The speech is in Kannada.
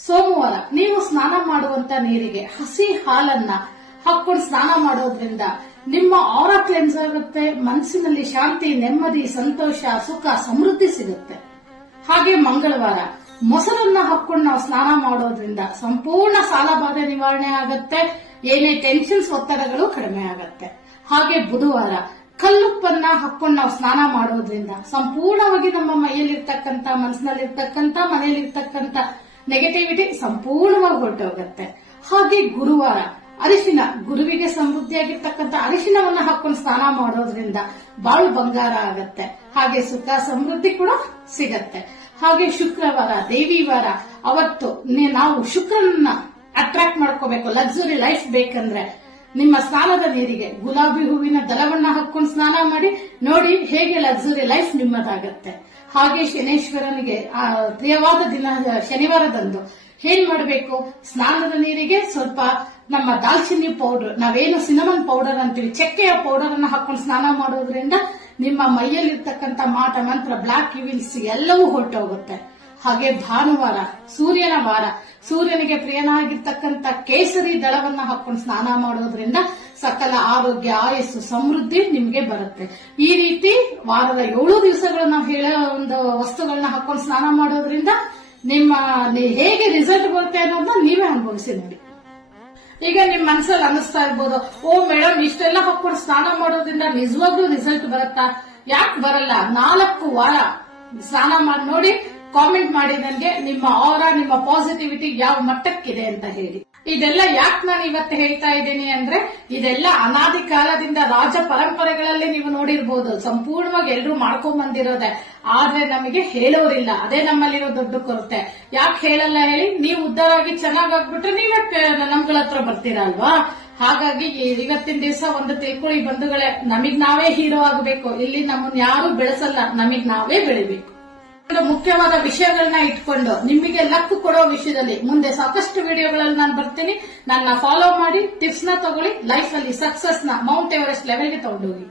ಸೋಮವಾರ ನೀವು ಸ್ನಾನ ಮಾಡುವಂತ ನೀರಿಗೆ ಹಸಿ ಹಾಲನ್ನ ಹಾಕೊಂಡು ಸ್ನಾನ ಮಾಡೋದ್ರಿಂದ ನಿಮ್ಮ ಆರಾ ಕ್ಲೆನ್ಸ್ ಆಗುತ್ತೆ, ಮನಸ್ಸಿನಲ್ಲಿ ಶಾಂತಿ, ನೆಮ್ಮದಿ, ಸಂತೋಷ, ಸುಖ, ಸಮೃದ್ಧಿ ಸಿಗುತ್ತೆ. ಹಾಗೆ ಮಂಗಳವಾರ ಮೊಸರನ್ನ ಹಾಕೊಂಡು ನಾವು ಸ್ನಾನ ಮಾಡೋದ್ರಿಂದ ಸಂಪೂರ್ಣ ಸಾಲಬಾಧೆ ನಿವಾರಣೆ ಆಗತ್ತೆ, ಏನೇ ಟೆನ್ಷನ್ಸ್ ಒತ್ತಡಗಳು ಕಡಿಮೆ ಆಗತ್ತೆ. ಹಾಗೆ ಬುಧವಾರ ಕಲ್ಲುಪ್ಪನ್ನ ಹಾಕೊಂಡು ನಾವು ಸ್ನಾನ ಮಾಡೋದ್ರಿಂದ ಸಂಪೂರ್ಣವಾಗಿ ನಮ್ಮ ಮೈಯಲ್ಲಿರ್ತಕ್ಕಂಥ, ಮನಸ್ಸಿನಲ್ಲಿರ್ತಕ್ಕಂಥ, ಮನೆಯಲ್ಲಿರ್ತಕ್ಕಂಥ ನೆಗೆಟಿವಿಟಿ ಸಂಪೂರ್ಣವಾಗಿ ಹೊರಟೋಗುತ್ತೆ. ಹಾಗೆ ಗುರುವಾರ ಅರಿಶಿನ, ಗುರುವಿಗೆ ಸಮೃದ್ಧಿಯಾಗಿರ್ತಕ್ಕಂಥ ಅರಿಶಿನವನ್ನ ಹಾಕೊಂಡು ಸ್ನಾನ ಮಾಡೋದ್ರಿಂದ ಬಾಳು ಬಂಗಾರ ಆಗತ್ತೆ. ಹಾಗೆ ಸುಖ ಸಮೃದ್ಧಿ ಕೂಡ ಸಿಗತ್ತೆ. ಹಾಗೆ ಶುಕ್ರವಾರ ದೇವಿ ವಾರ, ಅವತ್ತು ನಾವು ಶುಕ್ರನನ್ನ ಅಟ್ರಾಕ್ಟ್ ಮಾಡ್ಕೋಬೇಕು, ಲಕ್ಸುರಿ ಲೈಫ್ ಬೇಕಂದ್ರೆ ನಿಮ್ಮ ಸ್ನಾನದ ನೀರಿಗೆ ಗುಲಾಬಿ ಹೂವಿನ ದಳವನ್ನ ಹಾಕೊಂಡು ಸ್ನಾನ ಮಾಡಿ ನೋಡಿ, ಹೇಗೆ ಲಕ್ಸುರಿ ಲೈಫ್ ನಿಮ್ಮದಾಗತ್ತೆ. ಹಾಗೆ ಶನೇಶ್ವರನಿಗೆ ಪ್ರಿಯವಾದ ದಿನ ಶನಿವಾರದಂದು ಏನ್ ಮಾಡಬೇಕು, ಸ್ನಾನದ ನೀರಿಗೆ ಸ್ವಲ್ಪ ನಮ್ಮ ದಾಲ್ಚಿನ್ನಿ ಪೌಡರ್, ನಾವೇನು ಸಿನಮನ್ ಪೌಡರ್ ಅಂತೀವಿ, ಚಕ್ಕೆಯ ಪೌಡರ್ ಅನ್ನ ಹಾಕೊಂಡು ಸ್ನಾನ ಮಾಡೋದ್ರಿಂದ ನಿಮ್ಮ ಮೈಯಲ್ಲಿರ್ತಕ್ಕಂಥ ಮಾಟ ಮಂತ್ರ, ಬ್ಲಾಕ್ ಇವಿಲ್ಸ್ ಎಲ್ಲವೂ ಹೊರಟೋಗುತ್ತೆ. ಹಾಗೆ ಭಾನುವಾರ ಸೂರ್ಯನ ವಾರ, ಸೂರ್ಯನಿಗೆ ಪ್ರಿಯನಾಗಿರ್ತಕ್ಕಂಥ ಕೇಸರಿ ದಳವನ್ನ ಹಾಕೊಂಡು ಸ್ನಾನ ಮಾಡೋದ್ರಿಂದ ಸಕಲ ಆರೋಗ್ಯ, ಆಯಸ್ಸು, ಸಮೃದ್ಧಿ ನಿಮ್ಗೆ ಬರುತ್ತೆ. ಈ ರೀತಿ ವಾರದ 7 ದಿವಸಗಳು ನಾವು ಹೇಳೋ ಒಂದು ವಸ್ತುಗಳನ್ನ ಹಾಕೊಂಡು ಸ್ನಾನ ಮಾಡೋದ್ರಿಂದ ನಿಮ್ಮ ಹೇಗೆ ರಿಸಲ್ಟ್ ಬರುತ್ತೆ ಅನ್ನೋದನ್ನ ನೀವೇ ಅನುಭವಿಸಿ ನೋಡಿ. ಈಗ ನಿಮ್ ಮನಸ್ಸಲ್ಲಿ ಅನ್ನಿಸ್ತಾ ಇರ್ಬೋದು, ಓ ಮೇಡಮ್ ಇಷ್ಟೆಲ್ಲ ಹಾಕೊಂಡು ಸ್ನಾನ ಮಾಡೋದ್ರಿಂದ ನಿಜವಾಗ್ಲೂ ರಿಸಲ್ಟ್ ಬರುತ್ತಾ? ಯಾಕೆ ಬರಲ್ಲ? 4 ವಾರ ಸ್ನಾನ ಮಾಡಿ ನೋಡಿ, ಕಾಮೆಂಟ್ ಮಾಡಿ ನನಗೆ ನಿಮ್ಮ ಆರಾ, ನಿಮ್ಮ ಪಾಸಿಟಿವಿಟಿ ಯಾವ ಮಟ್ಟಕ್ಕಿದೆ ಅಂತ ಹೇಳಿ. ಇದೆಲ್ಲ ಯಾಕೆ ನಾನು ಇವತ್ತು ಹೇಳ್ತಾ ಇದ್ದೀನಿ ಅಂದ್ರೆ, ಇದೆಲ್ಲ ಅನಾದಿ ಕಾಲದಿಂದ ರಾಜ ಪರಂಪರೆಗಳಲ್ಲಿ ನೀವು ನೋಡಿರ್ಬೋದು, ಸಂಪೂರ್ಣವಾಗಿ ಎಲ್ಲರೂ ಮಾಡ್ಕೊಂಡ್ ಬಂದಿರೋದೆ. ಆದ್ರೆ ನಮಗೆ ಹೇಳೋರಿಲ್ಲ, ಅದೇ ನಮ್ಮಲ್ಲಿರೋ ದೊಡ್ಡ ಕೊರತೆ. ಯಾಕೆ ಹೇಳಲ್ಲ ಹೇಳಿ? ನೀವು ಉದ್ದಾರಾಗಿ ಚೆನ್ನಾಗಾಗ್ಬಿಟ್ರೆ ನೀವೇ ನಮ್ಗಳ ಹತ್ರ ಬರ್ತೀರಾ ಅಲ್ವಾ? ಹಾಗಾಗಿ ಇವತ್ತಿನ ದಿವಸ ಒಂದು ತಿಳ್ಕೊಳ್ಳಿ ಬಂಧುಗಳೇ, ನಮಗ್ ನಾವೇ ಹೀರೋ ಆಗಬೇಕು. ಇಲ್ಲಿ ನಮ್ಮನ್ನ ಯಾರು ಬೆಳೆಸಲ್ಲ, ನಮಗ್ ನಾವೇ ಬೆಳಿಬೇಕು. ಮುಖ್ಯವಾದ ವಿಷಯಗಳನ್ನ ಇಟ್ಕೊಂಡು ನಿಮಗೆ ಲಕ್ ಕೊಡೋ ವಿಷಯದಲ್ಲಿ ಮುಂದೆ ಸಾಕಷ್ಟು ವಿಡಿಯೋಗಳಲ್ಲಿ ನಾನು ಬರ್ತೀನಿ. ನನ್ನ ಫಾಲೋ ಮಾಡಿ, ಟಿಪ್ಸ್ ನ ತಗೊಳ್ಳಿ, ಲೈಫ್ ಅಲ್ಲಿ ಸಕ್ಸಸ್ ನ ಮೌಂಟ್ ಎವರೆಸ್ಟ್ ಲೆವೆಲ್ಗೆ ತಗೊಂಡೋಗಿ.